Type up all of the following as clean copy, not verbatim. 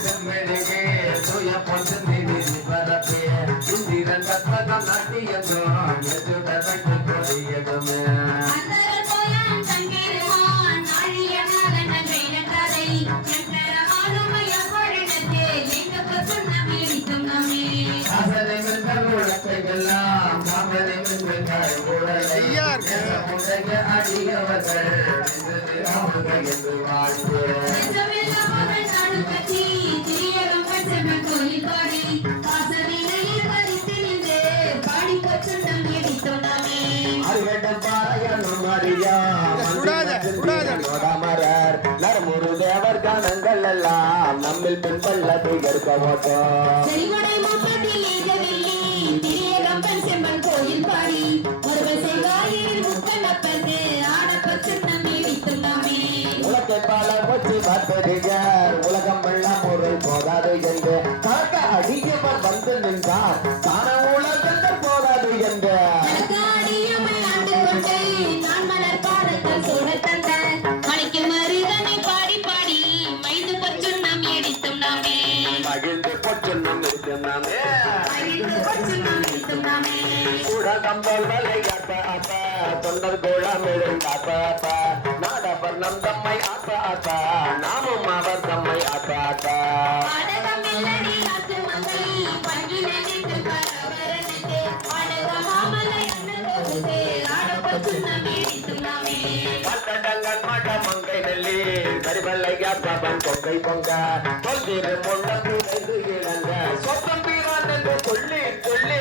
செம்மெழுகே தூய பொண்ணு நிதி பரப்பே இந்திரன் கற்பகம் நாட்டியங்கும் எதுடமைக்கு கொடியதுமே தேவர் கானங்கள் எல்லாம் நம்மில் பின்பல்ல திகர்க்க மாட்டோம் கோயில் பாடி உலகை பல கொச்சி பார்ப்பதுகள் உலகம் எல்லாம் பொருள் போதாது என்று காக்க அடியவன் வந்து நின்றார் தான உலகங்கள் போதாது என்று மகிழ்ந்து பொச்சுண்ணம் இருக்குன்னாமே உலகம் போல்வலை அப்ப அப்ப தொண்டர் கோலம் எழுந்தாப்ப அப்ப நாடவர் நம் தம்மை அப்ப அப்ப நாமும் அவர் தம்மை அப்ப அப்ப கட்டடங்கள் மட மங்கை நெல்லி கரிவல்லை அப்பன் பொங்கை பொங்க கொல்திரு முன்னத்து இழந்த சொத்தம் பீரான் என்று கொள்ளி கொள்ளி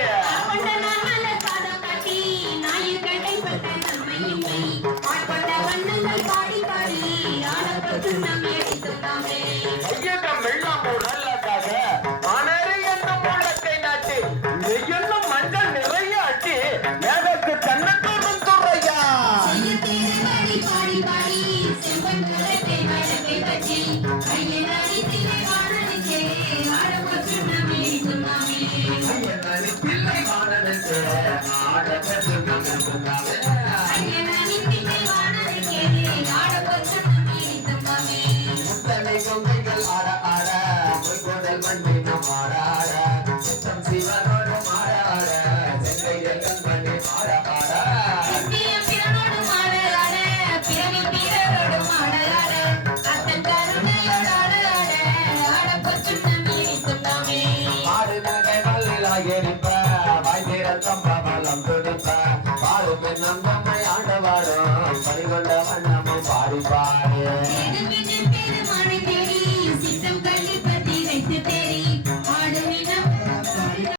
ஐயக்கம் வெள்ளம் உடல்லதாக மணரி என்னும் முழக்கை நாட்டி நெய்யென்னும் மஞ்சள் நிறைய அட்டி மேகத்து கண்ணத்தோடும் துறையா பிள்ளை மாணனுக்கு முத்தலை கொங்கைகள் ஆட ஆட பொய்கோடல் மண்ணினம் ஆட ஆட சித்தம் சிவனோடு மாட ஆட செங்கைகள் கண்மணி மாட ஆட ஆடு நகை வல்லிலாக இருப்ப வாய்ந்திர தம்பலம் துடிப்ப பாடு பெண்ணம்